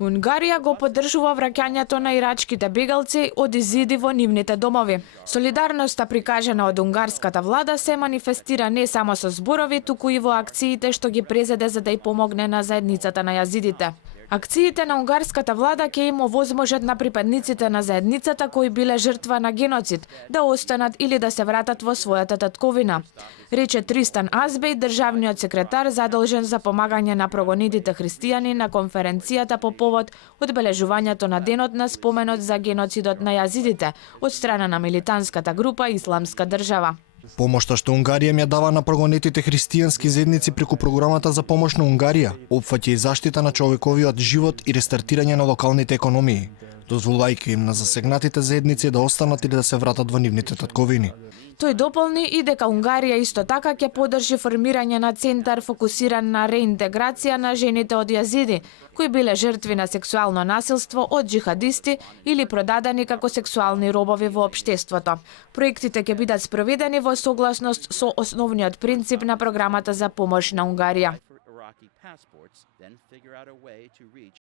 Унгарија го поддржува враќањето на ирачките бегалци од изиди во нивните домови. Солидарноста прикажана од унгарската влада се манифестира не само со зборови, туку и во акциите што ги презеде за да ја помогне на заедницата на јазидите. Акциите на унгарската влада ќе им овозможат на припадниците на заедницата кои биле жртва на геноцид да останат или да се вратат во својата татковина, рече Тристан Азбеј, државниот секретар задолжен за помагање на прогонетите христијани на конференцијата по повод одбележувањето на денот на споменот за геноцидот на јазидите од страна на милитантската група Исламска држава. Помошта што Унгарија ја дава на прогонетите христијански заедници преку програмата за помош на Унгарија опфаќа и заштита на човековиот живот и рестартирање на локалните економии, дозволувајќи им на засегнатите заедници да останат или да се вратат во нивните татковини. Тој дополни и дека Унгарија исто така ќе поддржи формирање на центар фокусиран на реинтеграција на жените од јазиди, кои биле жртви на сексуално насилство од џихадисти или продадени како сексуални робови во општеството. Проектите ќе бидат спроведени во согласност со основниот принцип на програмата за помош на Унгарија.